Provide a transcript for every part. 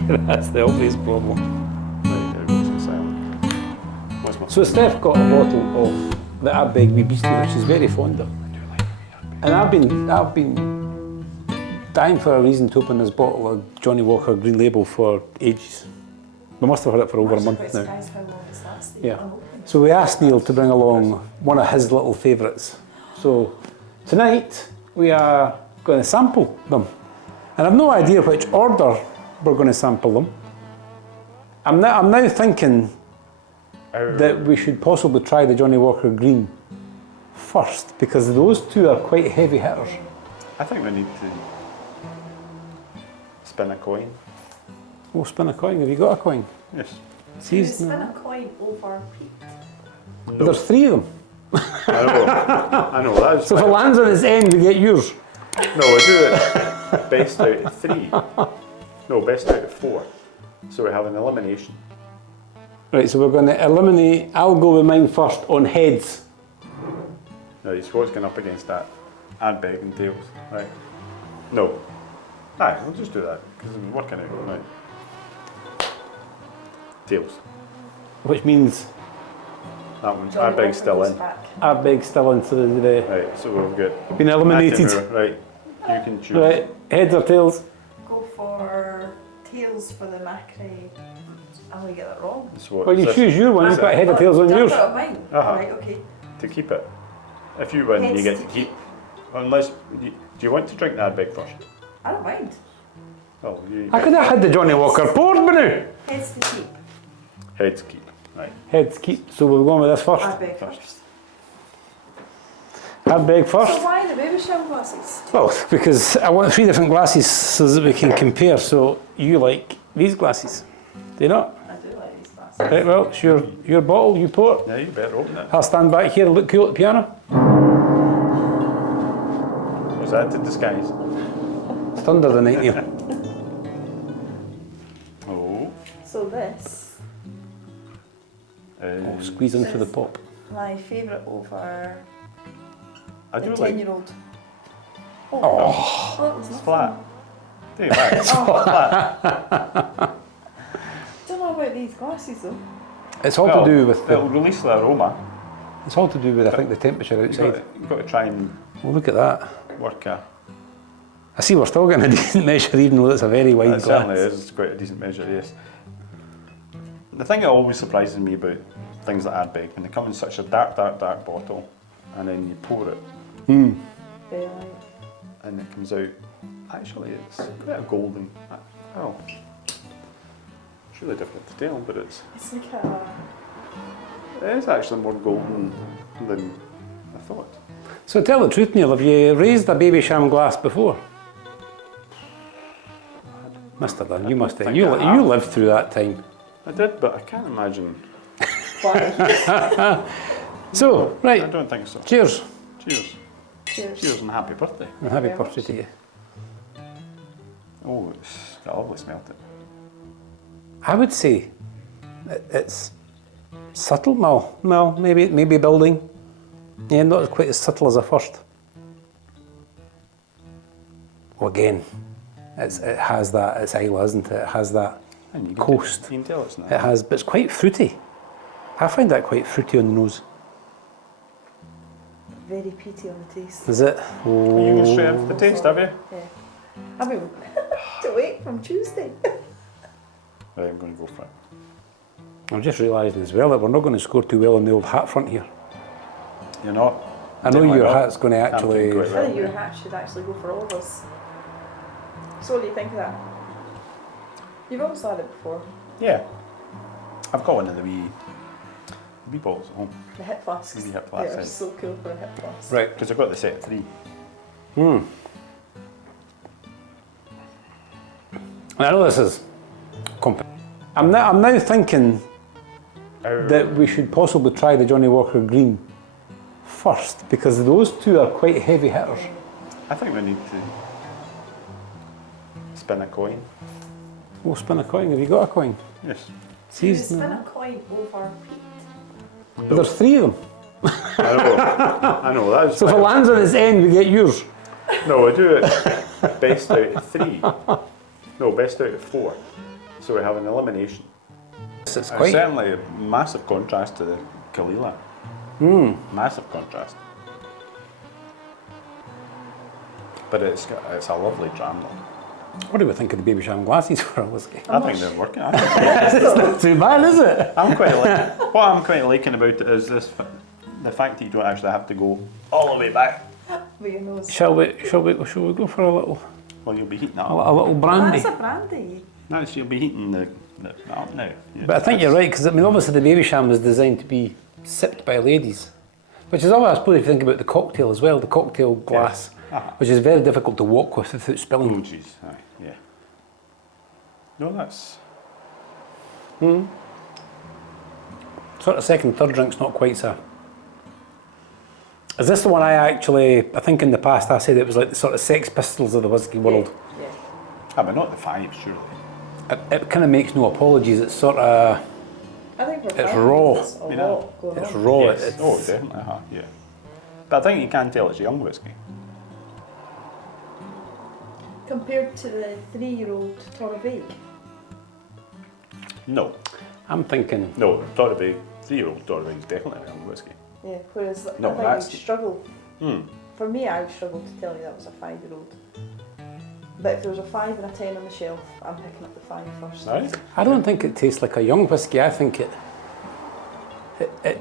That's the obvious problem. Right, there goes the silent. What's my So Steph got a bottle of the Ardbeg Wee Beastie, which she's very fond of. And I've been dying for a reason to open this bottle of Johnnie Walker Green Label for ages. We must have had it for over a month now. How long it's lasted. Yeah. So we asked Neil to bring along one of his little favourites. So tonight we are going to sample them. And I've no idea which order we're going to sample them. I'm now thinking that we should possibly try the Johnnie Walker Green first, because those two are quite heavy hitters. I think we need to spin a coin. Oh, spin a coin. Have you got a coin? Yes. Can you See, spin a coin over Pete? but there's three of them. I know. That is So if it lands on its end, we get yours. No, we do it best out of 3. No, best out of 4. So we have an elimination. Right, so we're going to eliminate. I'll go with mine first on heads. Right, so what's going up against that? Ardbeg and tails, right? No. Aye, we'll just do that, because we're working out, right? Tails. Which means That one's Johnnie Ardbeg's still Walker in. goes back. Ardbeg's still into the Right, so we've got... been eliminated. Moor, right, you can choose. Right, heads or tails? Go for tails for the Machrie. I'm going to get that wrong. So what Well, is you this? choose your one. You've got head or tails on I've yours. got mine. Uh-huh. Right, okay. To keep it. If you win, you Heads get to to keep. Unless, do you want to drink the Ardbeg first? I don't mind. Oh, you... I could have had the Johnnie Walker poured, Manu. Heads to keep. Heads keep, right. Heads keep. So we're going with this first. Ardbeg first. Ardbeg first. So why the baby shell glasses? Well, because I want 3 different glasses so that we can compare. So you like these glasses, do you not? I do like these glasses. Right, well, it's your bottle, you pour it. Yeah, you better open it. I'll stand back here and look cool at the piano. Was that to disguise? It's thunder the night here. Oh. So this, Oh, squeeze into the pop. my favourite over I the do like 10-year-old. Oh, that was it's not flat. Do you like it? It's flat. Don't know about these glasses though. It's all Well, to do with it'll release the aroma. It's all to do with I think the temperature outside. You've got to try and Well, look at that. work a... I see we're still getting a decent measure, even though it's a very wide It glass. certainly is. It's quite a decent measure, yes. The thing that always surprises me about things like Ardbeg, when they come in such a dark bottle, and then you pour it, Very light. and it comes out, actually it's a bit of golden. Oh, it's really difficult to tell, but It's like a... it is actually more golden than I thought. So tell the truth, Neil, have you raised a baby sham glass before? Must have done, you must have. think You, I have. you lived through that time. I did, but I can't imagine. Why? So, I right, don't think so. cheers. Cheers. Cheers. Cheers and happy birthday. And happy Very birthday much. to you. Oh, it's got a lovely smell to it. I would say it's subtle, well, maybe building. Yeah, not quite as subtle as a first. Well, again, it has that, it's Isla, isn't it? It has that And you can coast. Tell, you can tell it's not. It has, but it's quite fruity. I find that quite fruity on the nose. Very peaty on the taste. Is it? Are you going straight into the taste, have you? Yeah. I've been to wait from Tuesday. Right, I'm going to go for it. I'm just realising as well that we're not going to score too well on the old hat front here. You're not? I know Definitely your not. hat's going to Can't actually... think quite I think your hat should actually go for all of us. So what do you think of that? You've always had it before. Yeah. I've got one of the wee bottles at home. The hip flasks. Wee hip flasks, They are yeah. so cool for a hip flask. Right. Because I've got the set of 3. I know this is... I'm now thinking that we should possibly try the Johnnie Walker Green first, because those two are quite heavy hitters. I think we need to spin a coin. Oh, spin a coin. Have you got a coin? Yes. Can you See, spin a coin over Pete? but there's 3 of them. I know. That is So if it lands on its end, we get yours. No, I do it best out of 3. No, best out of 4. So we have an elimination. It's It's quite. certainly a massive contrast to the Kalila. Massive contrast. But it's a lovely dram though. What do we think of the baby sham glasses for a whiskey? I think they're working. It's not too bad, is it? What I'm quite liking about it is the fact that you don't actually have to go all the way back. With your nose. Shall we go for a little Well, you'll be heating that a, up. a little brandy? That's a brandy. No, so you'll be heating that up now. Yeah. But I think you're right, because I mean, obviously the baby sham was designed to be sipped by ladies, which is all I suppose if you think about the cocktail as well, the cocktail glass, which is very difficult to walk with without Oh, spilling. jeez. Aye, yeah. No, that's... Sort of second, third drink's not quite so. Is this the one I think in the past I said it was like the sort of Sex Pistols of the whiskey world. Yeah. but not the 5, surely. It kind of makes no apologies, it's sort of, I think It's raw. There's a You know, lot going it's on. raw. Yes. It's, Oh, definitely, yeah. But I think you can tell it's a young whiskey. Compared to the 3-year-old Torabeg. No, I'm thinking, no, Ardbeg, 3-year-old Ardbeg is definitely a young whiskey. Yeah, whereas No, I think that's- you'd struggle. Hmm. For me, I would struggle to tell you that was a 5-year-old. But if there was a 5 and a 10 on the shelf, I'm picking up the 5 first. Right? I don't think it tastes like a young whiskey. I think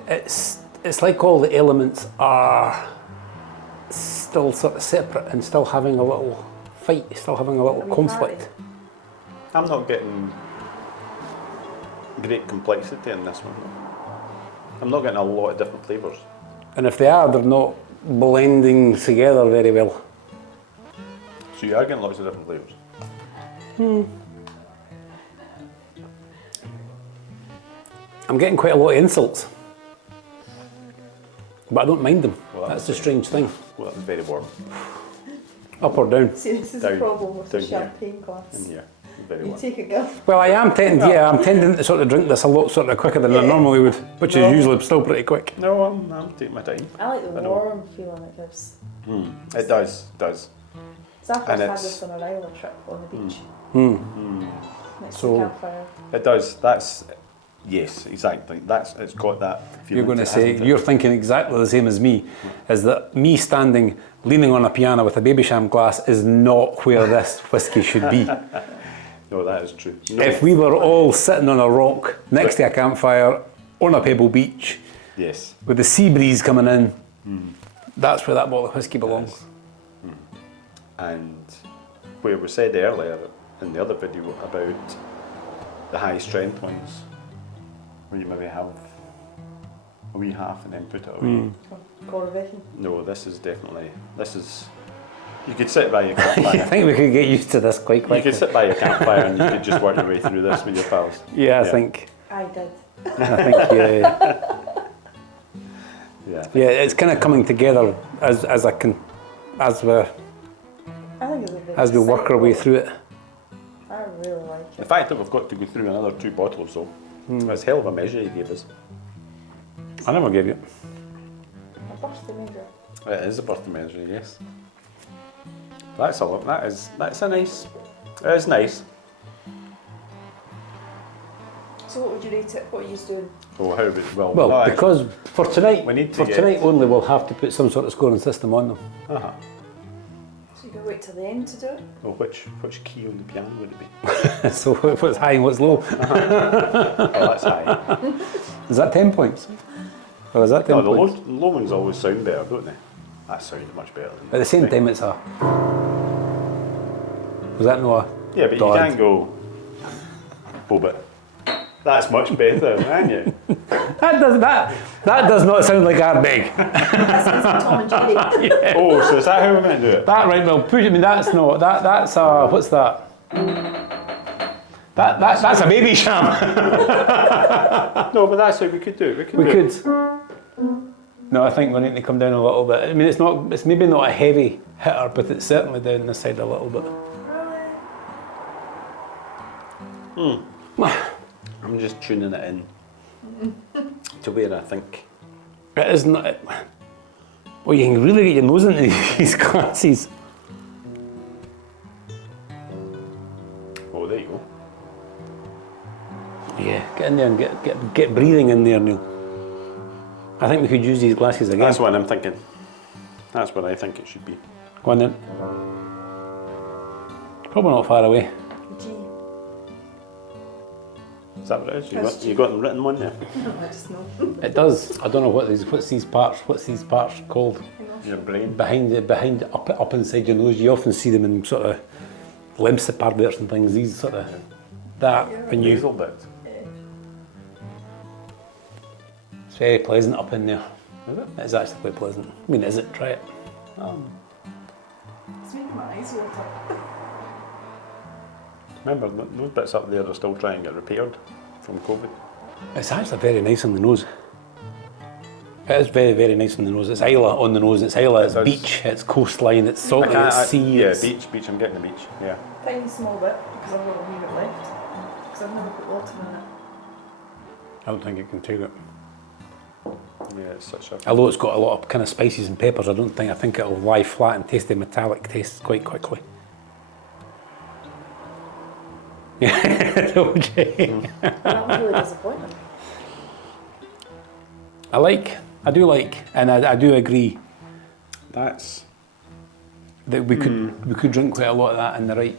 it's like all the elements are still sort of separate and still having a little fight, still having a little Are we conflict. I'm not getting great complexity in this one. I'm not getting a lot of different flavours. And if they are, they're not blending together very well. So you are getting lots of different flavours. I'm getting quite a lot of insults, but I don't mind them. Well, That's the strange thing. Well, it's very warm Up or down. See, this is Down- the problem with the down here. champagne glass. in here. Very You warm. take a gulp. Well, I'm tending to sort of drink this a lot sort of quicker than I normally would, which No. is usually still pretty quick. No, I'm taking my time. I like the I know. warm feeling it gives. It does. So I first And had it's- this on an island trip on the beach. Next to So- the campfire. It does. That's yes, exactly. It's got that feeling. You're going to it, say, hasn't it? you're thinking exactly the same as me, is that me standing, leaning on a piano with a baby sham glass is not where this whiskey should be. No, that is true. No. If we were all sitting on a rock next to a campfire on a pebble beach Yes. with the sea breeze coming in, that's where that bottle of whiskey belongs. And where we said earlier in the other video about the high strength ones, where you maybe have a wee half and then put it away. Corvette. No, this is. You could sit by your I campfire. think we could get used to this quite You quickly. could sit by your campfire and you could just work your way through this with your pals. Yeah, I think, I did. yeah. Yeah. Yeah, it's kind of coming together as we I think it's a bit as we work our way through it. I really like The it. fact that we've got to go through another 2 bottles though, that's a hell of a measure you gave us. I never gave you. A birthday measure. It is a birthday measure, yes. That's a lot. That's a nice. It is nice. So what would you rate it? What are you doing? Oh, how about Well, no, actually- because for tonight, We need to get- tonight only, we'll have to put some sort of scoring system on them. Uh-huh. So you're going to wait till the end to do it? Well, which key on the piano would it be? So what's high and what's low? Oh, that's high. Is that 10 points? Or is that 10 No, the points? low ones always sound better, don't they? That sounded much better. Than At the same time, it's a. Was that no? Yeah, but Dog. you can't go. Oh, but that's much better, can you? That does not sound like Ardbeg. This is Tom and Jerry. Oh, so is that how we're meant to do it? That right? Well, push. I mean, that's not. That's a. What's that? That's a baby sham. No, but that's how we could do it. We do it. could. No, I think we need to come down a little bit. I mean, it's not. It's maybe not a heavy hitter, but it's certainly down the side a little bit. I'm just tuning it in to where I think. It is not. Well, you can really get your nose into these glasses. Oh, there you go. Yeah, get in there and get breathing in there, Neil. I think we could use these glasses again. That's what I'm thinking. That's what I think it should be. Go on then. Probably not far away. G. Is that what it is? You got the written one there? No, I just know. It does. I don't know what's these parts called. Your brain. Behind up inside your nose. You often see them in sort of limsa parvots and things. These sort of that when you. Nasal bit. It's very pleasant up in there. Is it? It's actually quite pleasant. I mean, is it? Try it. It's making my eyes water. Remember, those bits up there are still trying to get repaired from COVID. It's actually very nice on the nose. It is very, very nice on the nose. It's Isla on the nose. It's Isla. It's beach. It's coastline. It's salty. It's sea. Yeah, it's beach. I'm getting the beach. Yeah. Tiny small bit, because I've got a wee bit left. Because I've never put water in it. I don't think it can take it. Yeah, it's such a. Although it's got a lot of kind of spices and peppers, I think it'll lie flat and taste the metallic taste quite quickly. Yeah, okay. That was really disappointing. I do like, and I do agree That's. that we could drink quite a lot of that in the right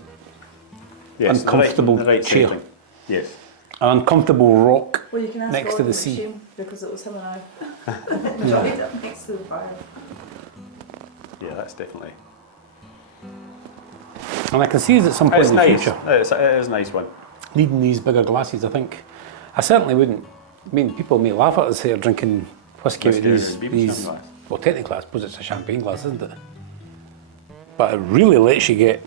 Yes, uncomfortable the right chair. setting. Yes. An uncomfortable rock Well, you can ask next to Gordon the sea. McShane, because it was him and I. We tried it next to the fire. Yeah, that's definitely. And I can see us at some point It's in the nice. future It is a nice one. needing these bigger glasses. I think I certainly wouldn't. I mean, people may laugh at us here drinking whiskey with Whiskey these. and glass. Well, technically, I suppose it's a champagne glass, isn't it? But it really lets you get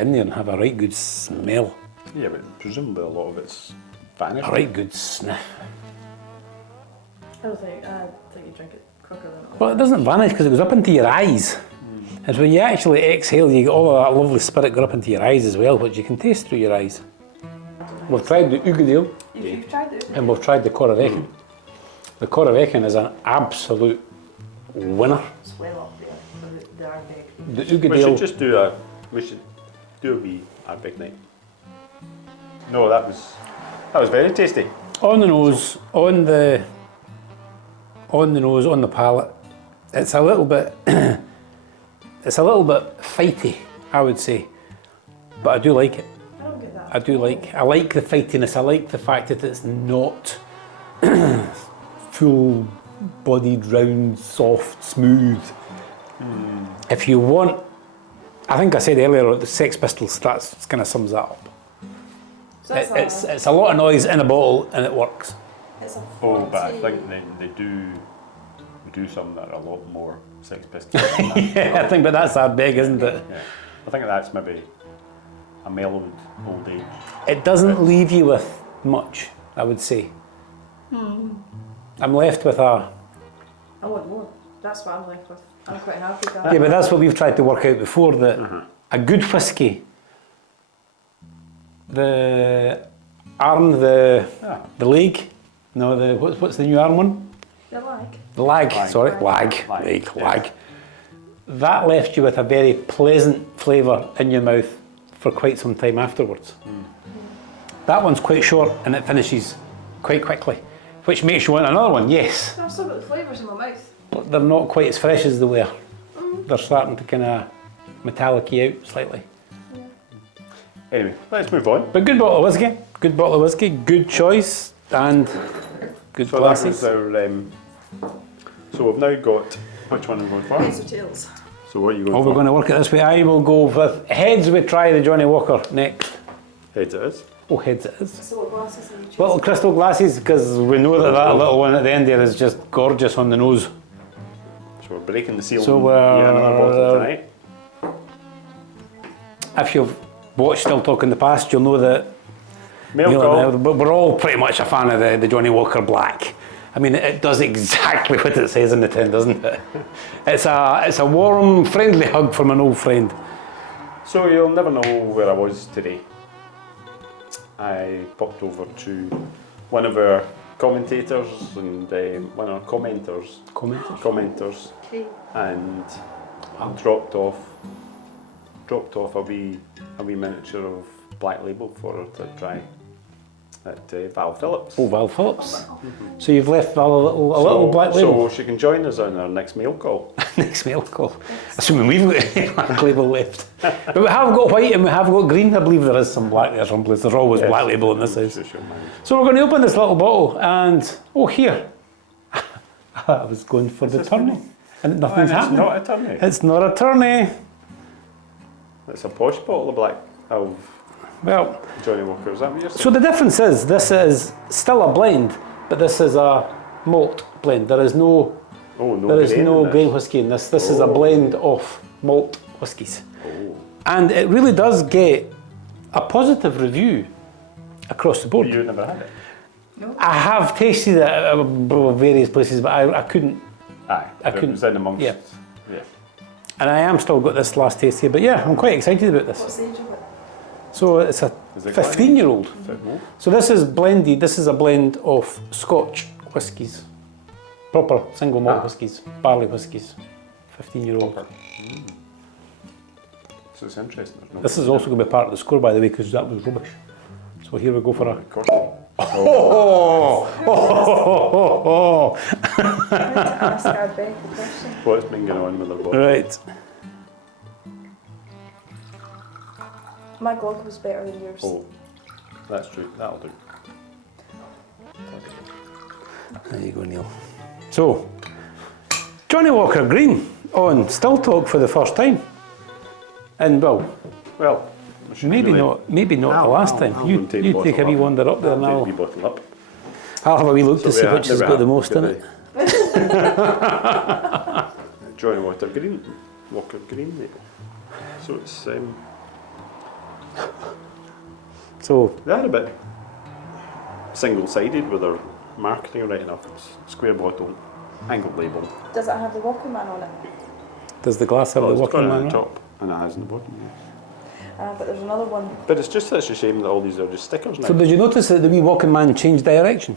in there and have a right good smell, Yeah, but presumably a lot of it's vanished. a right good sniff. I think you drink it quicker than it. Well, it doesn't vanish because it goes up into your eyes. And when you actually exhale, you get all of that lovely spirit go up into your eyes as well, which you can taste through your eyes. We've tried the Ugadale If you've tried it. and we've tried the Corravecan. The Corravecan is an absolute winner. It's well up there for the Ardbeg. The We should Ugadale, just do a wee Ardbeg night. No, that was very tasty. on the nose, on the palate, it's a little bit, fighty, I would say, but I do like it. I don't get that. I like the fightiness. I like the fact that it's not full-bodied, round, soft, smooth. If you want, I think I said earlier, the Sex Pistols, that kind of sums that up. So that's It's a lot of noise in a bottle and it works. it's a Oh, but I 40 think they do some that are a lot more Sex Pistols. than that. Yeah, I think, but that's Ardbeg, isn't it? Yeah. I think that's maybe a mellowed old age. It doesn't leave you with much, I would say. I'm left with a... I want more. That's what I'm left with. I'm quite happy with that. Yeah, but that's what we've tried to work out before, that a good whiskey, the Arran, the Lag, no, what's the new Arran one? The like. The Lag, Lag. sorry, Lag. Lag. That left you with a very pleasant flavour in your mouth for quite some time afterwards. That one's quite short and it finishes quite quickly, which makes you want another one, yes, I've still got the flavours in my mouth. but they're not quite as fresh as they were. They're starting to kind of metallic-y out slightly. Anyway, let's move on. But good bottle of whiskey, good choice, and good So glasses. that was our. So we've now got which one are we going for? Heads or tails? So what are you going Oh, for? we're going to work it this way. I will go with heads. We try the Johnnie Walker next. Heads it is. Oh, heads it is. So what glasses are you choosing? Little crystal glasses, because we know that little one at the end there is just gorgeous on the nose. So we're breaking the seal. So on yet another bottle we're- tonight. If you've watched Still Talking the Past, you'll know that Milk Neil all. and I, but we're all pretty much a fan of the Johnnie Walker Black. I mean, it does exactly what it says in the tin, doesn't it? It's a warm, friendly hug from an old friend. So you'll never know where I was today. I popped over to one of our commentators and one of our commenters, Okay. and dropped off a wee miniature of black label for her to try at Val Phillips. Oh, Val Phillips. So you've left Val a little black label. So she can join us on our next mail call. Next mail call. Assuming we've got any black label left. But we have got white and we have got green. I believe there is some black there someplace. There's always black label in this house. So we're going to open this little bottle and, oh, here. I was going for the tourney. And nothing's happening. It's not a tourney. It's not a tourney. It's a posh bottle of black of Well, Johnnie Walker. Is that what you're saying? so the difference is this is still a blend, but this is a malt blend. There is no grain whisky in this. This is a blend of malt whiskies. Oh. And it really does get a positive review across the board. You never had it? No. I have tasted it at various places, but I couldn't. Aye. I couldn't. It was in amongst. Yeah. Yeah. And I am still got this last taste here, but yeah, I'm quite excited about this. What's the age of it? So it's a Is it 15-year-old. Mm-hmm. So this is blended, this is a blend of Scotch whiskies. Proper single malt whiskies, barley whiskies. 15-year-old. So it's interesting. There's no This is also going to be part of the score, by the way, because that was rubbish. So here we go for a... Of course. Oh! I had to ask Ardbeg the question. What's been going on with their body? Right. My glog was better than yours. Oh, that's true. That'll do. There you go, Neil. So, Johnnie Walker Green on Still Talk for the first time. And well, maybe not the last time. You take a wee wander up there and I'll take a wee bottle up. I'll have a wee look to see there which has we got are. the most in it. Johnnie Walker Green. Walker Green label. So it's So, they're a bit single-sided with their marketing right enough. It's square bottle, angled label. Does it have the Walking Man on it? does the glass have the It's got Walking it Man on on the it? top, and it has on the bottom. Yeah. But there's another one. But it's just such a shame that all these are just stickers now. So did you notice that the wee Walking Man changed direction?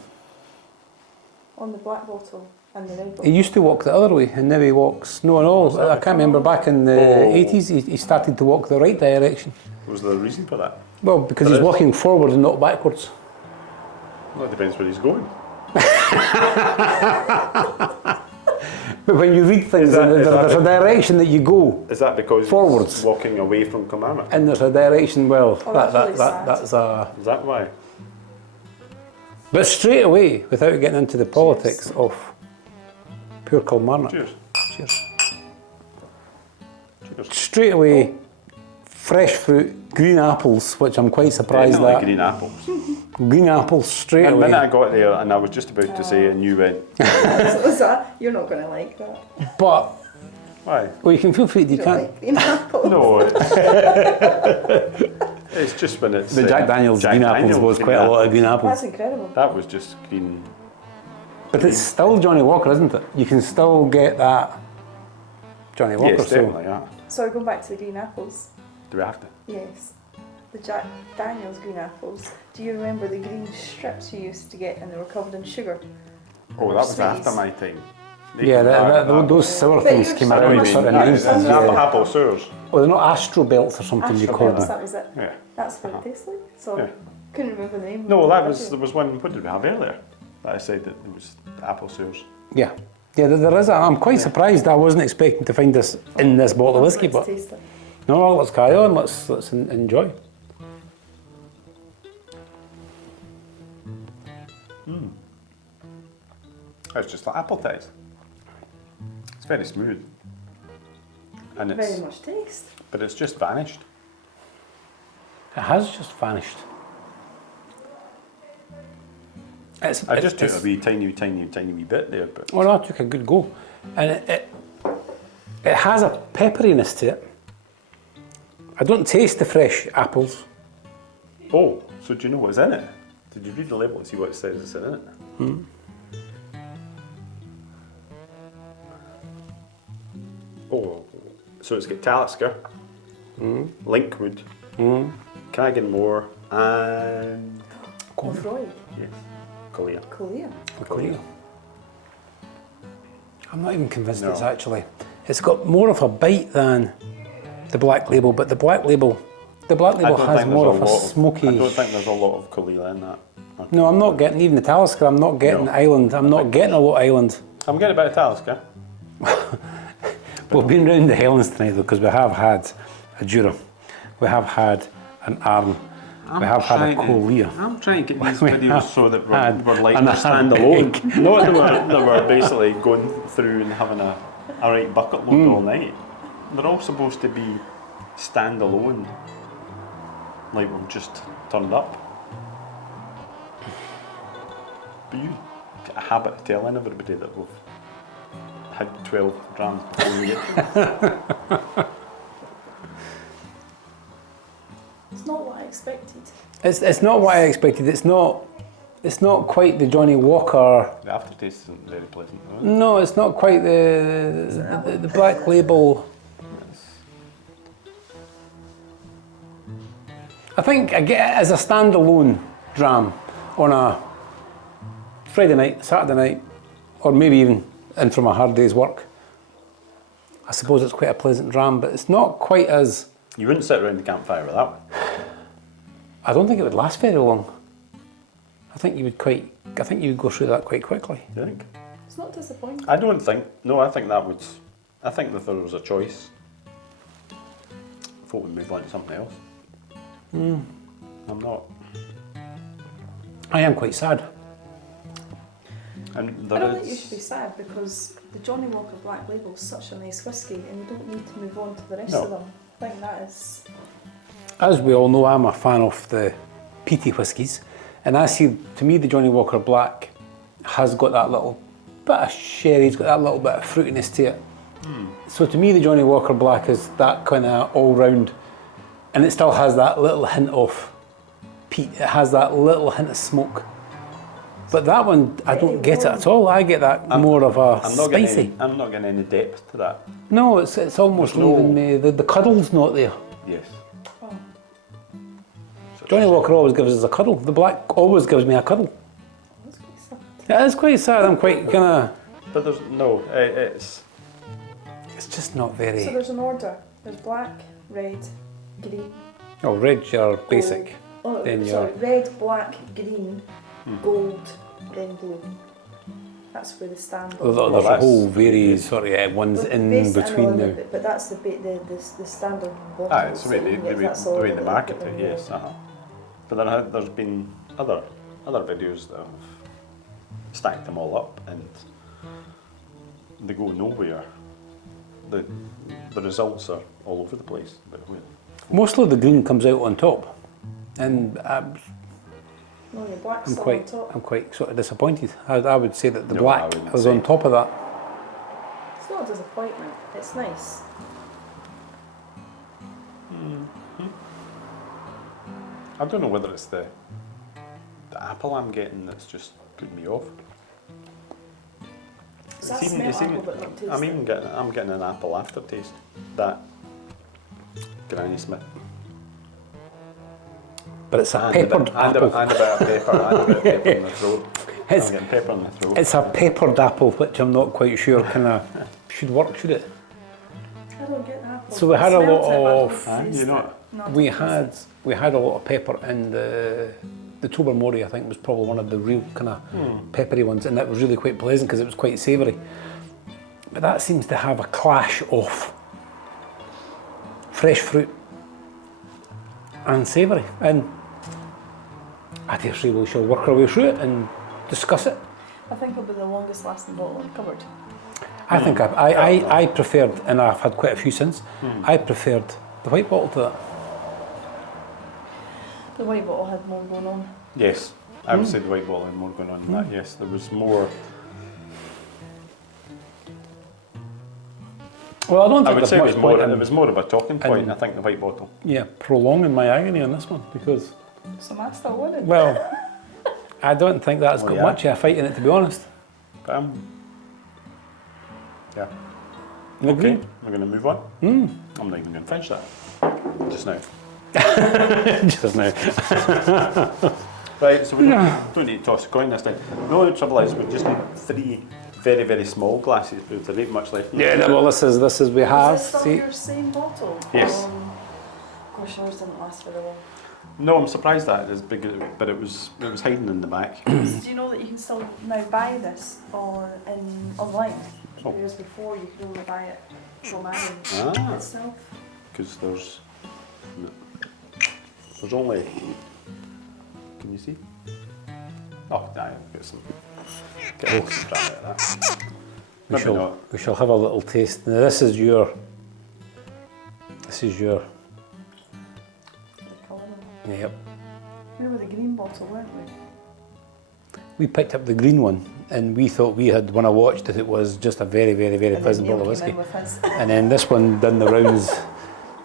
On the black bottle and the red He bottle. used to walk the other way and now he walks... No, I can't remember back in the 80s he started to walk the right direction. Was there a reason for that? Well, because There he's is. walking forward and not backwards. Well, it depends where he's going. But when you read things, there's a direction that you go, Is that because Forwards. he's walking away from Kilmarnock? and there's a direction, well, Oh, that's really sad. that's a... Is that why? But straight away, without getting into the politics of poor Kilmarnock, Cheers. cheers. Cheers. Straight away, fresh fruit, green apples, which I'm quite surprised Definitely at. green apples. Green apples straight And the away. minute I got there, and I was just about to say, and you went, What's that? You're not going to like that. But, why? well, you can feel free, you You don't can't. like green apples. No, it's just when it's... The Jack Daniel's green apples was quite a lot of green apples. That's incredible. That was just green. But it's still Johnnie Walker, isn't it? You can still get that Johnnie Walker. Yes, definitely, yeah. Sorry, going back to the green apples. Do we have to? Yes. The Jack Daniel's green apples. Do you remember the green strips you used to get and they were covered in sugar? Oh, that was Sweeties. after my time. Yeah, those sour But things you're came still around in the much- sort of yeah, 90s. that's Yeah. Apple sours. Oh, they're not Astro Belts or something you call Astro them. that was it. Yeah. That's what it tastes like. So, Yeah. couldn't remember the name. No, that Did was, you? there was one, what did we have earlier? That I said that it was apple sours. Yeah. Yeah, there is. I'm quite surprised. I wasn't expecting to find this in this bottle of whiskey, Let's but taste it. no, let's carry on. Let's enjoy. It's just like apple taste. It's very smooth. And it's, Very much taste. but it's just vanished. It has just vanished. I just took a wee tiny wee bit there, but Oh no, I took a good go, and it has a pepperiness to it. I don't taste the fresh apples. oh, so do you know what's in it? Did you read the label and see what it says is in it? Oh, so it's got Talisker, Linkwood, Moor, and Machrie. yes, Collier. Collier. Collier. I'm not even convinced No. it's actually. It's got more of a bite than the black label, but the black label The Black I Label don't has think more there's of a smoky. I don't think there's a lot of Kalila in that. No, I'm not getting even the Talisker. I'm not getting No. Island. I'm not getting a lot of Island. I'm getting a bit of Talisker. We've been round the Helens tonight though, because we have had a Durham, we have had an Arran, we have had a Collier. I'm trying to get these We videos have so that had we're like an standalone. Ardbeg. Not that we're basically going through and having a right bucket load all night. They're all supposed to be standalone, like we've just turned up. But you get a habit of telling everybody that we've had 12 drams before we get to them. It's not what I expected. It's not what I expected. It's not quite the Johnnie Walker. The aftertaste isn't very pleasant, though, is it? No, it's not quite the Black Label. I think I get it as a standalone dram on a Friday night, Saturday night, or maybe even in from a hard day's work. I suppose it's quite a pleasant dram, but it's not quite as. You wouldn't sit around the campfire with that one. I don't think it would last very long. I think you would go through that quite quickly. Do you think? It's not disappointing. I don't think. No, I think that would. I think if there was a choice, I thought we'd move on to something else. I'm not. I am quite sad. And I there don't think you is. should be sad because the Johnnie Walker Black Label is such a nice whisky and you don't need to move on to the rest No. of them. I think that is. As we all know, I'm a fan of the peaty whiskies, and to me the Johnnie Walker Black has got that little bit of sherry, it's got that little bit of fruitiness to it. So to me the Johnnie Walker Black is that kind of all-round, and it still has that little hint of peat, it has that little hint of smoke. But that one, I don't get it at all. I get that more of a I'm not spicy. I'm not getting any depth to that. No, it's almost There's no- leaving me, the cuddle's not there. Yes. Oh, Johnnie Walker always gives us a cuddle. The Black always gives me a cuddle. that's quite sad. It is quite sad. I'm quite gonna. But there's no. It's. It's just not So very. there's an order. There's black, red, green. Oh, red's your basic. Oh, Then sorry, red, black, green, gold, then blue. That's where the standard. There's Well, a that's- whole various sort of ones But in base- I know, between now. But that's the standard bottle. Ah, it's the way so you they, can the get way, that the solid way they that market put it. in Yes. there. But there's been other videos that have stacked them all up and they go nowhere. The results are all over the place. But Mostly the green comes out on top, and No, your black's I'm still quite, on top. I'm quite sort of disappointed. I would say that the No, I black wouldn't is say. on top of that. It's not a disappointment. It's nice. I don't know whether it's the apple I'm getting that's just putting me off. So I smell apple but not taste it. I'm getting an apple aftertaste. That Granny Smith. But it's a And peppered and a apple. bit of pepper, and a bit of pepper in the throat. It's- I'm getting pepper in the throat. It's a peppered apple, which I'm not quite sure kind of should work, should it? I don't get the apple. So we had I a smelt lot it, but I don't of- taste you know it. it? No, I don't We taste it. had a lot of pepper in the Tobermory. I think was probably one of the real kind of peppery ones, and that was really quite pleasant because it was quite savoury. But that seems to have a clash of fresh fruit and savoury, and I dare say we shall work our way through it and discuss it. I think it'll be the longest lasting bottle in the cupboard. I think I preferred, and I've had quite a few since. I preferred the white bottle to that. The white bottle had more going on. Yes, I would say the white bottle had more going on than that. Yes, there was more. Well, I don't I think would there's say much point in it was more of a talking point. and- I think the white bottle. prolonging my agony on this one because, So am I still winning? well, I don't think that's Well, got yeah. much of a fight in it, to be honest. But yeah. You agree? Okay, we're going to move on. I'm not even going to finish that just now. Just now. Right, so we don't need to toss a coin this time. The only trouble is we just need 3 very, very small glasses, but there ain't much left. Yeah, well, this is we have. Is this still See, your same bottle? Yes. course, yours didn't last very long. No, I'm surprised that is big, but it was hiding in the back. Do you know that you can still now buy this online? Oh. Whereas before you could only buy it from Arran itself. Because there's only. Can you see? Oh, no, get some. Get a strap out of that. Maybe not. We shall have a little taste. Now this is your. Yep. We were the green bottle, weren't we? We picked up the green one, and we thought we had, when I watched it, it was just a very, very, very And pleasant then bottle of Neil came whiskey. in with his. And then this one done the rounds.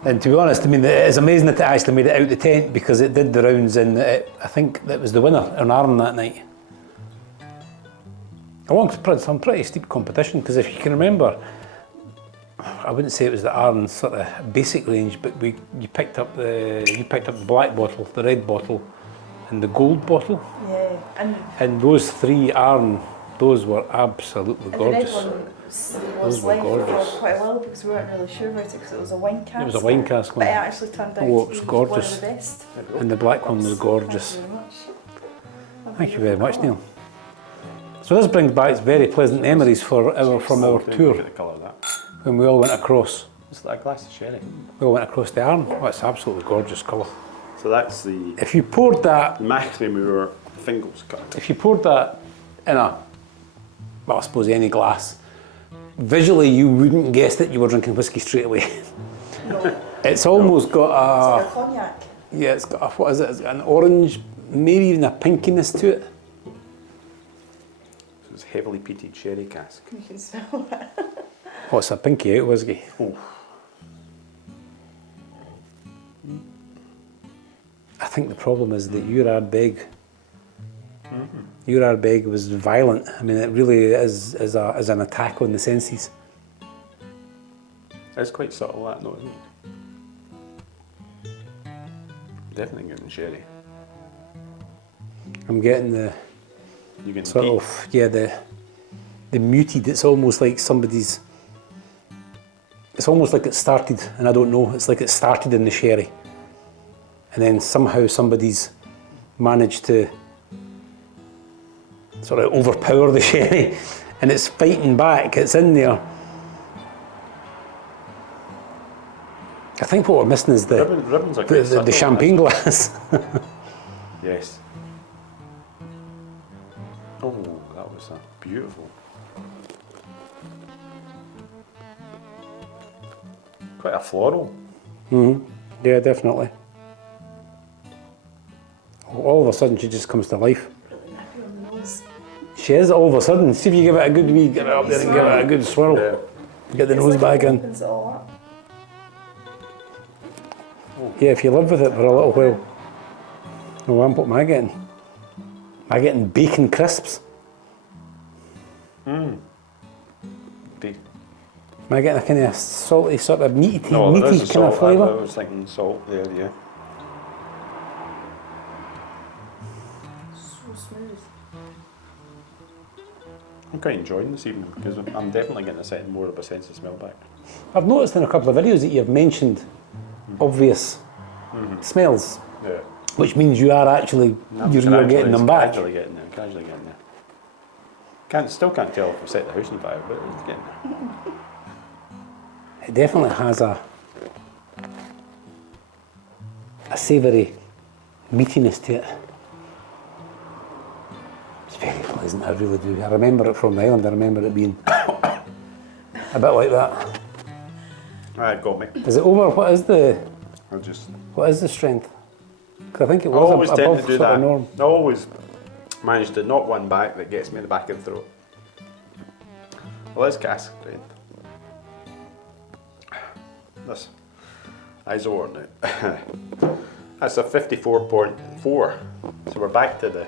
And to be honest, I mean, it's amazing that it actually made it out the tent because it did the rounds, and I think that was the winner on Arran that night. Some pretty steep competition, because if you can remember, I wouldn't say it was the Arran sort of basic range, but you picked up the black bottle, the red bottle, and the gold bottle. Yeah, And those three Arran, those were absolutely and gorgeous. the red one Those was were left gorgeous. for quite a while because we weren't really sure about it because it was a wine cask. It was a wine cask But it one, actually turned out Oh, it to was be gorgeous. one of the best. and the black one was gorgeous. Thank you very much. Thank you very much, Neil. So this brings back very pleasant memories from our Look tour at the colour of that. when we all went across. It's like a glass of sherry. We all went across the Arran. Oh, it's absolutely gorgeous colour. So that's the If you poured that, Machrie Moor Fingal's cut. if you poured that in I suppose any glass, visually you wouldn't guess that you were drinking whiskey straight away. No, It's almost got it's like a cognac. yeah, it's got what is it? It's got an orange, maybe even a pinkiness to it. So it's heavily peated sherry cask. You can smell it. Oh, it's a pinky out whiskey. Oh. I think the problem is that your Ardbeg was violent. I mean, it really is an attack on the senses. It's quite subtle that though, isn't it? Definitely getting sherry. I'm getting the You getting sort peat? of, yeah, the muted. It's almost like somebody's. It's almost like it started, and I don't know. It's like it started in the sherry, and then somehow somebody's managed to sort of overpower the sherry, and it's fighting back. It's in there. I think what we're missing is Ribbons are quite subtle, the champagne glass. Yes. Oh, that was beautiful. Quite a floral. Yeah, definitely. All of a sudden, she just comes to life. Really nappy on the nose. She is all of a sudden. See if you give it a good wee, get it up there and give it a good swirl. Yeah. Get the It's nose like back it in. opens it all up. Yeah, if you live with it for a little while. Oh, what am I getting? Am I getting bacon crisps? Deep. Am I getting a kind of salty, sort of meaty No, there is a kind of salt. I flavour? was thinking salt there, yeah. So smooth. I'm quite enjoying this evening because I'm definitely getting more of a sense of smell back. I've noticed in a couple of videos that you've mentioned obvious smells, Yeah. which means you are actually, you're getting them back. Casually getting there, casually getting there. Still can't tell if we set the house on fire, but it's getting there. It definitely has a savoury meatiness to it. It's very pleasant, I really do. I remember it from the island, I remember it being a bit like that. It got me. Is it over? What is the strength? strength? Because I think it I was always tend above to do sort that. of norm. I always manage to knock one back that gets me in the back of the throat. Well, this cask strength. This. Eyes over now. That's a 54.4. So we're back to the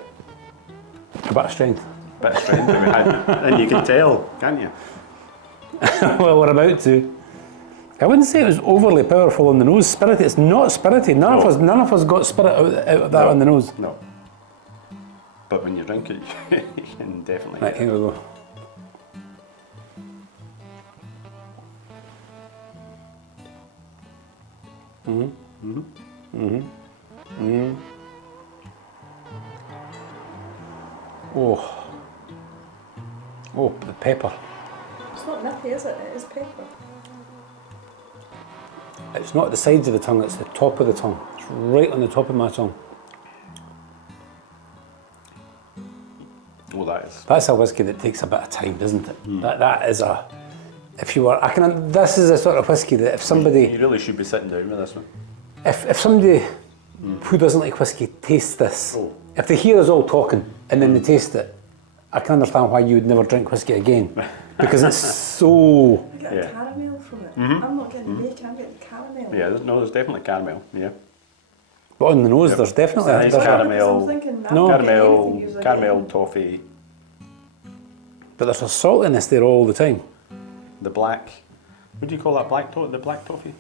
A bit of strength. bit of strength that we had. And you can tell, can't you? Well, we're about to. I wouldn't say it was overly powerful on the nose. Spirity, it's not spirity. None of us got spirit out of that No. on the nose. No. But when you drink it, you can definitely Right, get here we go. Oh. Oh, the pepper. It's not nippy, is it? It is pepper. It's not the sides of the tongue, it's the top of the tongue. It's right on the top of my tongue. Well, that is. That's a whiskey that takes a bit of time, doesn't it? That is a. If you were, this is a sort of whiskey that if somebody, You really should be sitting down with this one. if somebody who doesn't like whiskey tastes this, Oh. if they hear us all talking and then they taste it, I can understand why you would never drink whiskey again, because it's so. I get Yeah. a caramel from it. I'm not getting bacon, I'm getting caramel. Yeah, there's definitely caramel. Yeah. But on the nose, there's definitely Nice there's a- caramel. I'm thinking, No. Caramel, toffee, but there's a saltiness there all the time. the black. What do you call that? Black toffee? The black toffee?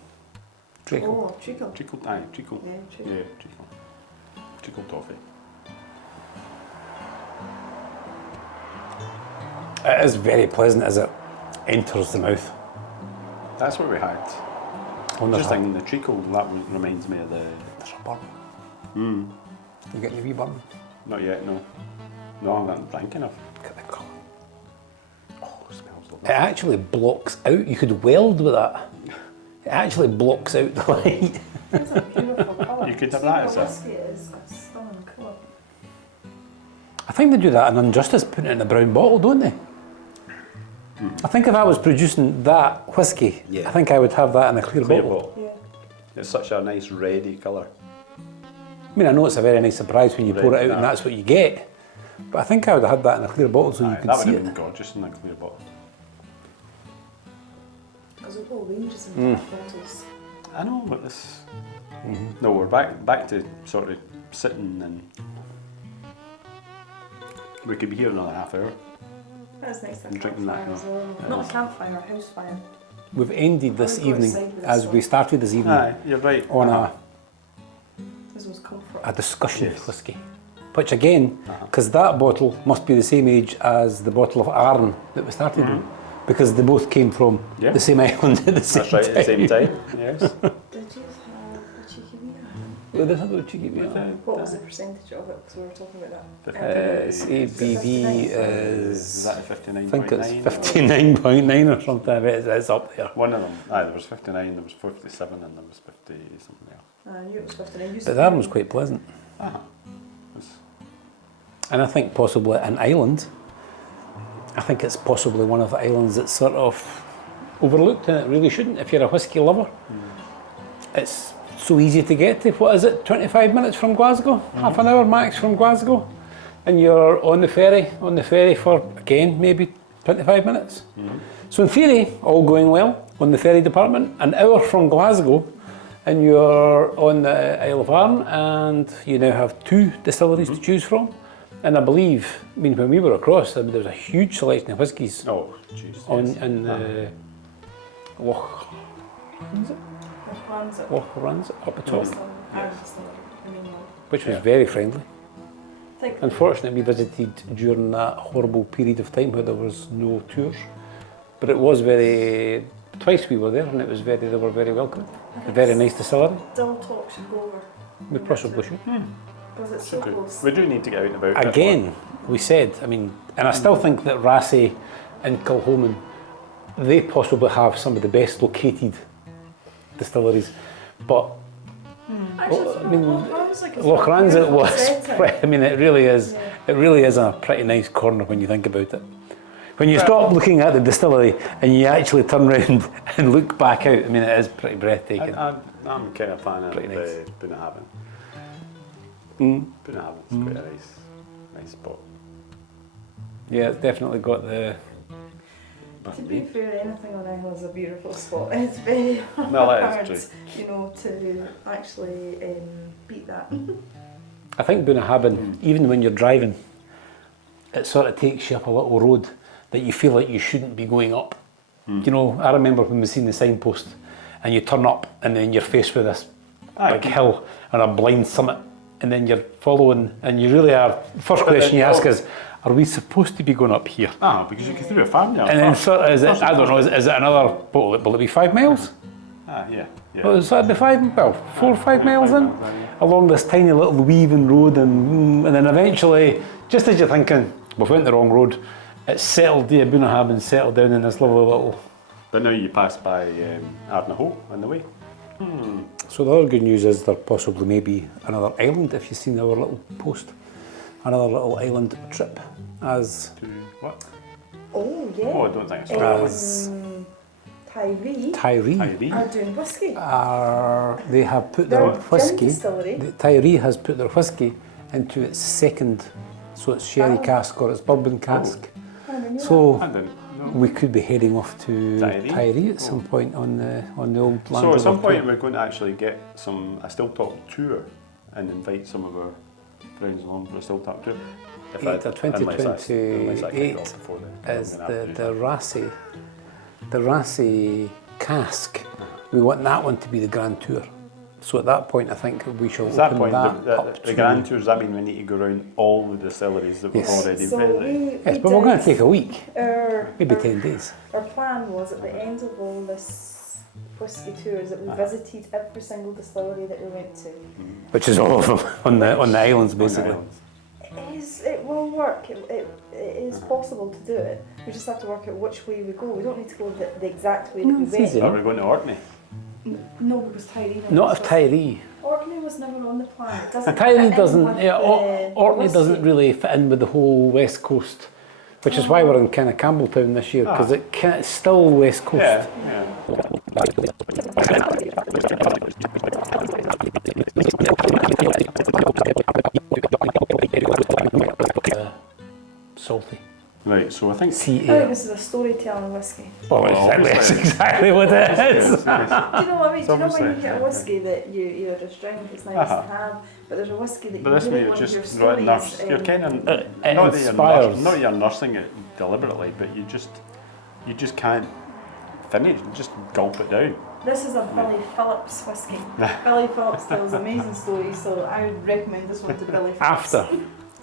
Oh, treacle. Treacle. Aye, treacle. Yeah, treacle. Yeah, treacle. Treacle toffee. It is very pleasant as it enters the mouth. That's what we had. On the Just top. thinking the treacle, that reminds me of the. There's a burn. You get your wee burn? Not yet, no. No, I'm not drinking enough. Look at the colour. Oh, it smells It lovely. actually blocks out. You could weld with that. It actually blocks out the light. It's a beautiful colour. You could have See, that the as a- whiskey is a stunning colour. I think they do that in Injustice, putting it in a brown bottle, don't they? I think if I was producing that whiskey, Yeah. I think I would have that in a clear, Clear bottle. bottle. Yeah. It's such a nice reddy colour. I mean, I know it's a very nice surprise when you pour it out Right, and no. that's what you get, but I think I would have had that in a clear bottle so you Aye, could that would see have it. been gorgeous in a clear bottle. There's a whole ranges in bottles. I know, but this. No, we're back to sort of sitting, and we could be here another half hour. That's nice to I'm have drinking that campfire as now. well. That Not is. a campfire, a house fire. We've ended this I would go evening, outside with this as we one. started this evening, Aye, you're right. on This was comfort. a discussion Yes. whiskey. Which again, because that bottle must be the same age as the bottle of Arran that we started with, because they both came from Yeah. the same island at the same That's right, time. at the same time. Yes. Did you have a cheeky wee Arran? Yeah, they have a cheeky bit. What was the percentage of it? Because we were talking about that. It's ABV Is is, that I 59.9? think it's 59.9 or something. It's up there. One of them. Aye, there was 59, there was 57, and there was 50 something else. I knew it was 59. Used But to that be- one was quite pleasant. It's- And I think possibly an island. I think it's possibly one of the islands that's sort of overlooked, and it really shouldn't if you're a whiskey lover. It's so easy to get to. What is it, 25 minutes from Glasgow? Half an hour max from Glasgow? And you're on the ferry for, again, maybe 25 minutes. So in theory, all going well on the ferry department, an hour from Glasgow, and you're on the Isle of Arran, and you now have 2 distilleries to choose from. And I believe, I mean, when we were across, there was a huge selection of whiskies Oh, jeez. on yes. in Loch, Plans it. Loch Ranns up the top, Yes. which was Yeah. very friendly. Think Unfortunately, we visited during that horrible period of time where there was no tours, but it was very. Twice we were there, and it was they were very welcome. A very nice distillery. Double talk should go over. We possibly should. Because it's so Good. close. We do need to get out and about. a bit Again, we said, I mean, and I still think that Rassay and Kilhoman, they possibly have some of the best located distilleries, but Actually, I mean, Loch Loch Ranns was, setting. I mean, it really is. Yeah. It really is a pretty nice corner when you think about it. When you stop looking at the distillery and you actually turn around and look back out, I mean, it is pretty breathtaking. I'm kind of a fan of Pretty nice. Bunnahabhain. Mm. Bunnahabhain's quite a nice spot. Yeah, it's definitely got the. To be fair, anything on Isle is a beautiful spot. It's very Well, that hard, is you know, to actually beat that. I think Bunnahabhain, even when you're driving, it sort of takes you up a little road that you feel like you shouldn't be going up. You know, I remember when we seen the signpost and you turn up and then you're faced with this big hill and a blind summit, and then you're following, and you really are. First question you ask is, are we supposed to be going up here? Because you can through a farmyard. And then first. sort of, is it, I don't know, is it another, will it be 5 miles? Yeah. Well, so that'd be 4 or 5 miles in, along this tiny little weaving road, and then eventually, just as you're thinking, we've went the wrong road, it's settled, Bunahab, and settled down in this lovely little. But now you pass by Arran on the way. So the other good news is there possibly may be another island, if you've seen our little post, another little island trip as. To what? Oh, yeah. Oh, I don't think so. As Tyree Tyree. are doing whiskey. They have put Their their gin whiskey. distillery. Tyree has put their whiskey into its second, so it's sherry cask or it's bourbon cask. I knew So I didn't know. we could be heading off to Tyree? Tyree at some point on the old Land So at some Rover point tour. we're going to actually get a still talk tour and invite some of our friends along for a still talk tour. If Unless that get 2028 off before then. is the Rassie cask. We want that one to be the Grand Tour. So at that point, I think we shall At that open point, that up the to. grand tour, does that mean we need to go around all the distilleries that we've Yes. already So visited? Yes, but we're going to take a week, our, maybe our, 10 days. our plan was at the end of all this whiskey tours that we visited every single distillery that we went to. Which is all of them on the islands, basically. It will work. It is possible to do it. We just have to work out which way we go. We don't need to go the exact way that we it's went. easy. Are we going to Orkney? No, because Tyree. Not if Tyree. Orkney was never on the plan. It doesn't. Tyree fit in doesn't, with yeah, the Orkney whiskey. doesn't really fit in with the whole West Coast, which is why we're in kind of Campbelltown this year, because it's still West Coast. Yeah. Salty. Right, so I think... I think CA. this is a storytelling whiskey. Oh, exactly, that's exactly what it is. Do you know what I mean? Do you know when you obviously, get a whiskey that you just drink, it's nice to have, but there's a whiskey that But you this way really you're want your just right nurse. stories You're in. kind of It not inspires. that you're nursing it deliberately, but you just can't finish. Just gulp it down. This is a Billy Phillips whiskey. Billy Phillips tells amazing stories, so I would recommend this one to Billy Phillips.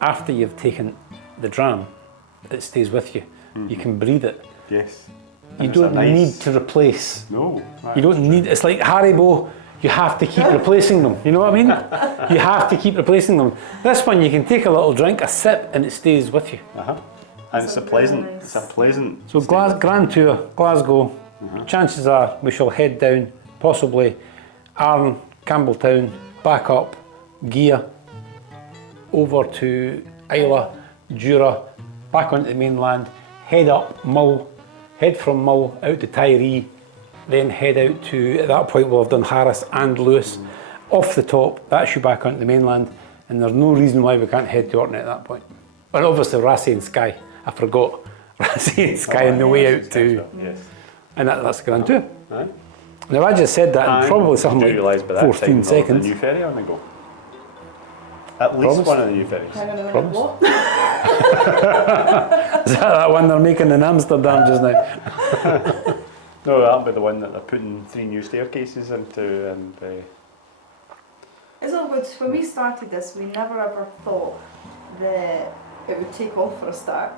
After you've taken the dram, it stays with you. You can breathe it. Yes. You And it's a don't nice- need to replace. No. You don't need. It's like Haribo. You have to keep replacing them. You know what I mean? You have to keep replacing them. This one you can take a little drink, a sip, and it stays with you. And it's a That's pleasant. really nice. It's a pleasant. So Grand Tour, Glasgow. Chances are we shall head down, possibly Arran, Campbelltown, back up, Gia, over to Isla, Jura, back onto the mainland, head up Mull, head from Mull out to Tyree, then head out to, at that point we'll have done Harris and Lewis. Off the top, that's you back onto the mainland, and there's no reason why we can't head to Orkney at that point. And obviously Rassie and Skye, I forgot. Rassie and Skye on the way out to, Yes. and that's the Grand Tour. Aye. Now I just said that in And probably something you do realise by like that 14 time there's seconds. a new ferry on the go. At least Promise? one of the new ferries. Hang on a minute, Promise? what? Is that one they're making in Amsterdam just now? No, that'll be the one that they're putting 3 new staircases into, and It's all good. When we started this, we never ever thought that it would take off for a start.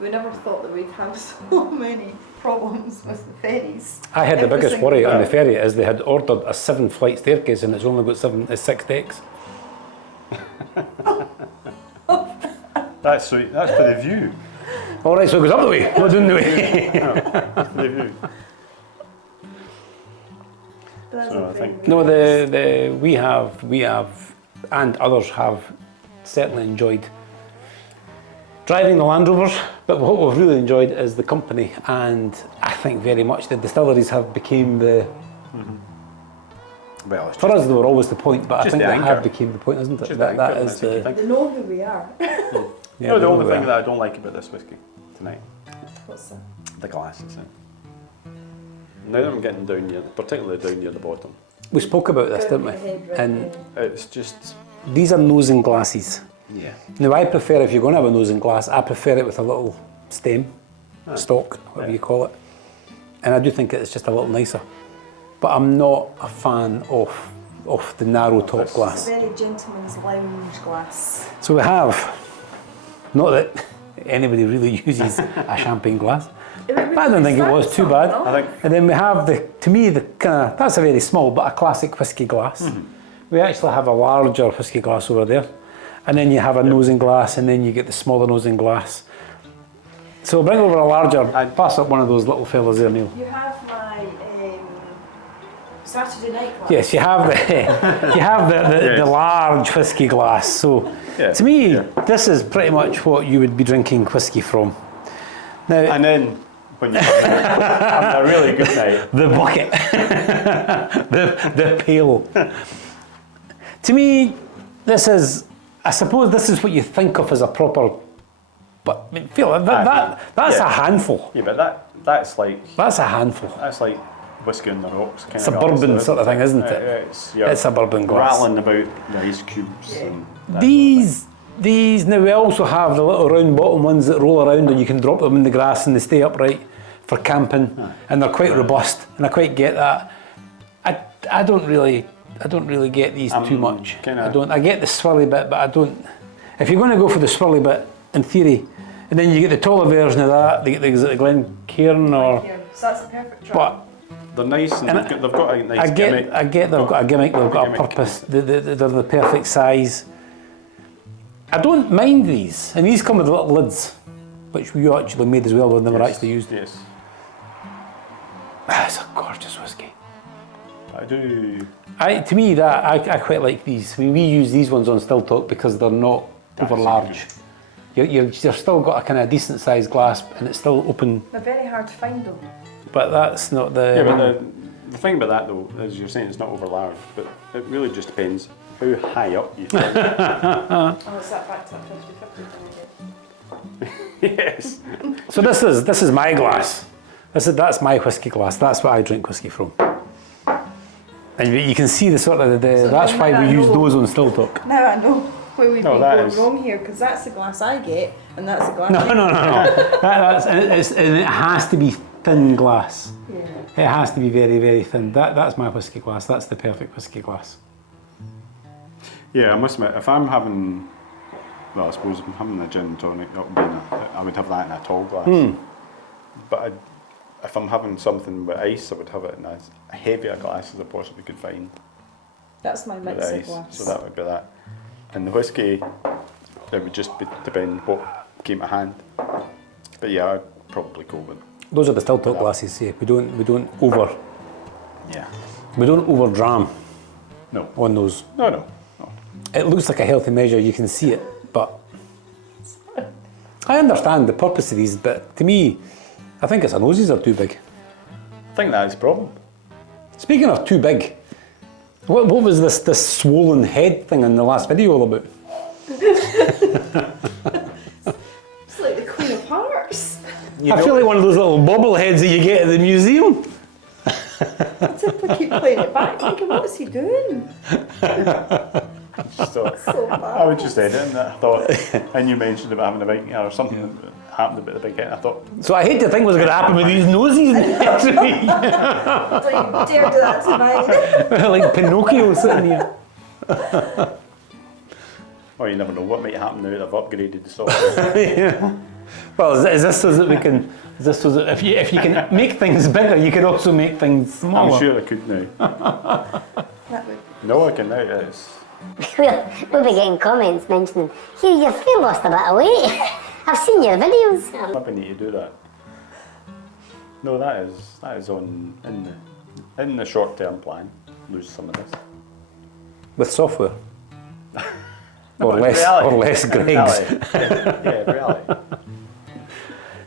We never thought that we'd have so many problems with the ferries. I had the Every biggest single worry on the time. ferry is they had ordered a 7-flight staircase and it's only got 6 decks. that's for the view. All right, so it goes up the way, not down the way. That's for the view. But that's So a I very think- good- No, we have, and others have certainly enjoyed driving the Land Rovers, but what we've really enjoyed is the company, and I think very much the distilleries have become the, Well, it's for us they were always the point, but I Just think the they anchor. have become the point, isn't it? just That the anchor, is that's what you the, think. They know who we are. yeah, No, the they only know thing that. that I don't like about this whiskey tonight, What's that? the glasses. Now that I'm getting down near, particularly down near the bottom, We spoke about this, didn't we? Go ahead, right, And yeah. it's just these are nosing glasses. yeah. Now I prefer, if you're going to have a nosing glass, I prefer it with a little stem, stalk, whatever Yeah. you call it. And I do think it's just a little nicer. But I'm not a fan of the narrow top This- It's glass. a very gentleman's lounge glass. So we have, not that anybody really uses a champagne glass, But I don't think it was too bad. I think And then we have to me, the kind of, that's a very small but a classic whisky glass. We actually have a larger whisky glass over there. And then you have a nosing glass, and then you get the smaller nosing glass. So bring over a larger, pass up one of those little fellas there, Neil. You have my Saturday night glass. Yes, you have the large whisky glass. So to me, this is pretty much what you would be drinking whisky from. Now, and then when you're having a really good night, the bucket, the pail. To me, this is, I suppose this is what you think of as a proper, but I mean, that's a handful. Yeah, but that's like That's a handful. that's like whiskey on the rocks kind It's of a glass, bourbon so sort of thing, isn't it? It's a bourbon glass. rattling about the ice cubes. Yeah. And that These, now we also have the little round bottom ones that roll around and you can drop them in the grass and they stay upright for camping, and they're quite robust, and I quite get that. I don't really get these too much. I get the swirly bit, but I don't. If you're going to go for the swirly bit, in theory, and then you get the taller version of that, the Glencairn or. So that's the perfect drop. But they're nice and they've got a nice gimmick. I get they've got a gimmick, they've got a gimmick. purpose, they're the perfect size. I don't mind these, and these come with little lids, which you actually made as well when they were actually used. Yes, It's a gorgeous whiskey. I do. To me, I quite like these. I mean, we use these ones on Still Talk because they're not over large. You've still got a kind of decent sized glass, and it's still open. They're very hard to find though. But that's not the. Yeah, but the thing about that though, as you're saying, it's not over large, but it really just depends how high up you feel. Oh, is that back to that 50-50 thing again? Yes. So this is my glass. That's my whiskey glass. That's what I drink whiskey from. And you can see the sort of that's why we use those on Still Talk. Now I know where we've been that going is- wrong here, because that's the glass I get, and that's the glass No. And it has to be thin glass. Yeah. It has to be very, very thin. That's my whiskey glass. That's the perfect whiskey glass. Yeah, I must admit, if I'm having, well, I suppose if I'm having a gin and tonic, I would have that in a tall glass. But if I'm having something with ice, I would have it in as heavier glass as I possibly could find That's my with mixer ice. glass. So that would be that. And the whiskey, it would just depend what came at hand. But yeah, I'd probably go with. Those are the Still Talk glasses. Yeah, we don't over dram No. on those. No. It looks like a healthy measure. You can see it, but I understand the purpose of these. But to me, I think it's our noses are too big. I think that is a problem. Speaking of too big, what was this swollen head thing in the last video all about? It's like the Queen of Hearts. I feel like one of those little bobbleheads that you get at the museum. I simply keep playing it back, thinking, what is he doing? So, So bad. I would just edit and I thought, and you mentioned about having a big, or something that happened about the big head. I thought, So I hate to think what's going to happen with these noses next week. Don't you dare do that to mine. Like Pinocchio sitting here. oh, you never know what might happen now that I've upgraded the software. Yeah. Well, is this so that we can? Is this so that if you can make things bigger, you can also make things smaller? I'm sure I could now. That would No, I can now. It's, We'll be getting comments mentioning, "Here, you've lost a bit of weight. I've seen your videos." I maybe need to do that. No, that is on in the short term plan. Lose some of this. With software. Or in less, reality. or less In Greg's. reality. Yeah, reality.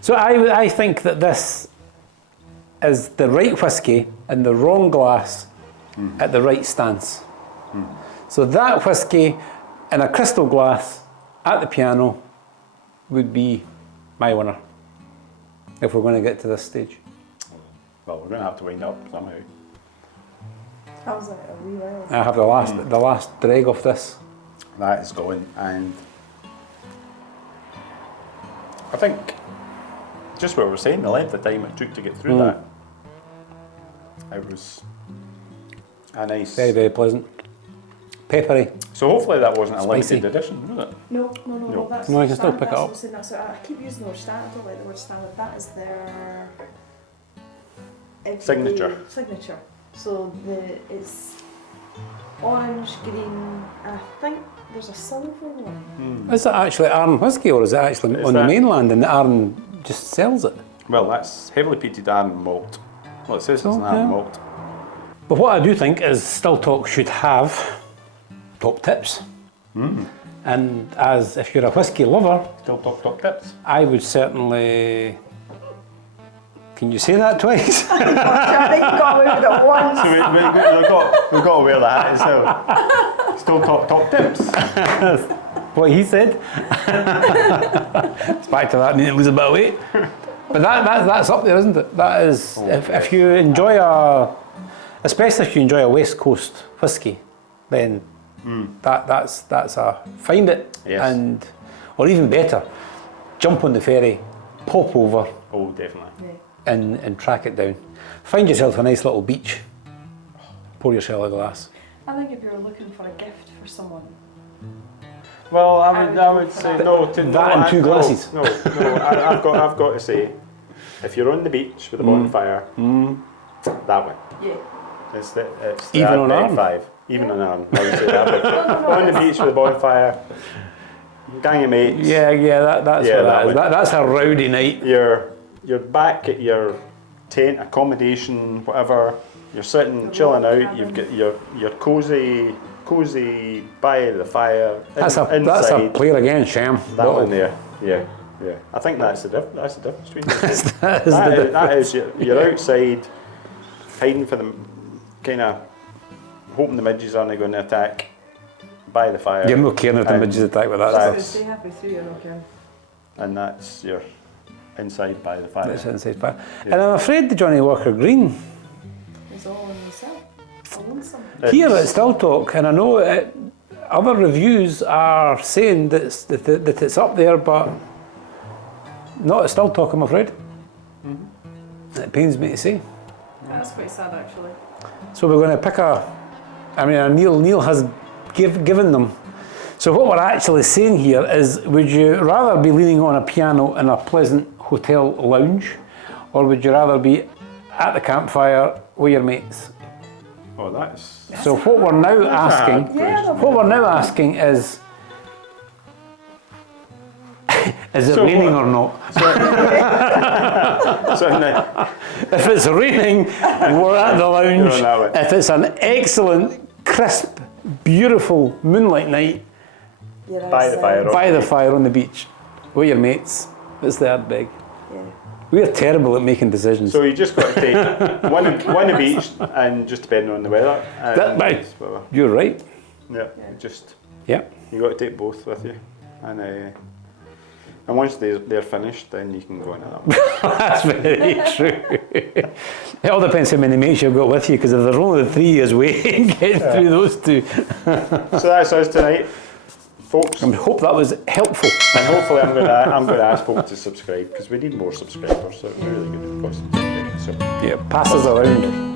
So I think that this is the right whiskey in the wrong glass at the right stance. So that whiskey in a crystal glass at the piano would be my winner if we're going to get to this stage. Well, we're going to have to wind up somehow. I was like a wee while. I have the last dreg of this. That is going, and I think just what we were saying, the length of time it took to get through that, it was a nice. Very, very pleasant. peppery. So hopefully that wasn't a Spicy. limited edition, was it? No. No. That's No, you can still standard. pick it That's up. what I'm saying, that's what I keep using the word standard. I don't like the word standard. That is their everyday Signature. Signature. So it's orange, green, and I think there's a silver one. Is it actually Arran whiskey or is it actually Is on the that- mainland and Arran just sells it? Well, that's heavily peated Arran malt. Well, it says it's an Oh, Arran yeah. malt. But what I do think is Still Talk should have top tips. And as if you're a whiskey lover, Still top tips. I would certainly. Can you say that twice? I think you got away with it once. So we've got to wear the hat as well. Still top tips. What he said. It's back to that, need to lose a bit of weight. But that's up there, isn't it? That is, if you enjoy especially if you enjoy a West Coast whiskey, then that's a find it, Yes. and or even better, jump on the ferry, pop over, Oh, definitely. Yeah. and track it down. Find yourself a nice little beach. Pour yourself a glass. I think if you're looking for a gift for someone, Well, I would say no to That and two glasses. No, I've got to say, if you're on the beach with a bonfire, that one. yeah. It's the Even on Ardbeg Arran? 5. Even on Arran, I would say that. But on the beach with a bonfire, gang of mates. Yeah, that's Yeah, what that that is. one. That's a rowdy night. You're back at your tent, accommodation, whatever. You're sitting, chilling out. You've got your cozy by the fire. That's a inside. player again, Sham. That one there. Yeah. I think that's the difference between the two. That is the difference. That is you're outside, hiding for the kind of hoping the midges aren't going to attack by the fire. You're not caring if the And midges attack with that that's- stuff. Stay happy through, you're not caring. And that's your inside by the fire. That's inside fire. And I'm afraid the Johnnie Walker Green It's all on yourself. All lonesome. here at Still Talk, and I know other reviews are saying that it's up there, but not at Still Talk, I'm afraid. It pains me to say. That's quite sad, actually. So we're going to pick Neil has given them. So what we're actually saying here is, would you rather be leaning on a piano in a pleasant hotel lounge, or would you rather be at the campfire with your mates? Oh, that's. So what we're now asking, is it So raining what- or not? So now, If it's raining, we're at the lounge. You're on that one. If it's an excellent, crisp, beautiful moonlight night, You're by the outside. fire. by the fire on the beach with your mates, it's the Ardbeg. Yeah. We're terrible at making decisions. So you just got to take one of each, and just depending on the weather. And Right. whatever. You're right. Yeah, just Yeah. you got to take both with you, and once they're finished, then you can go into that one. That's very true. It all depends how many mates you've got with you, because if there's only the 3 years waiting, getting through those two. So that's us tonight, folks. I hope that was helpful. And hopefully I'm going to ask folk to subscribe, because we need more subscribers. So it's really good for us to subscribe. So Yeah, pass us around.